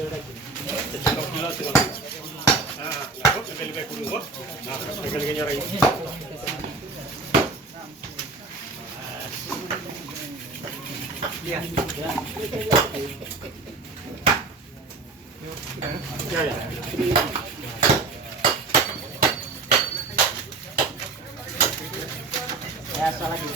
Cekap dulu sekali. Nah, ngapok lebih kurung kok. Nah, lebih nyorai. Ya. Ya ya. Ya, salah lagi.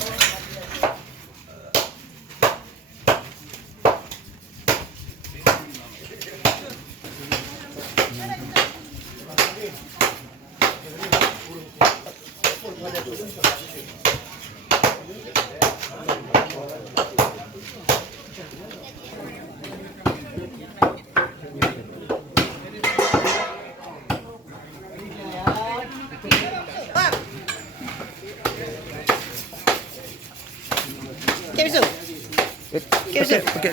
Oke. Oke.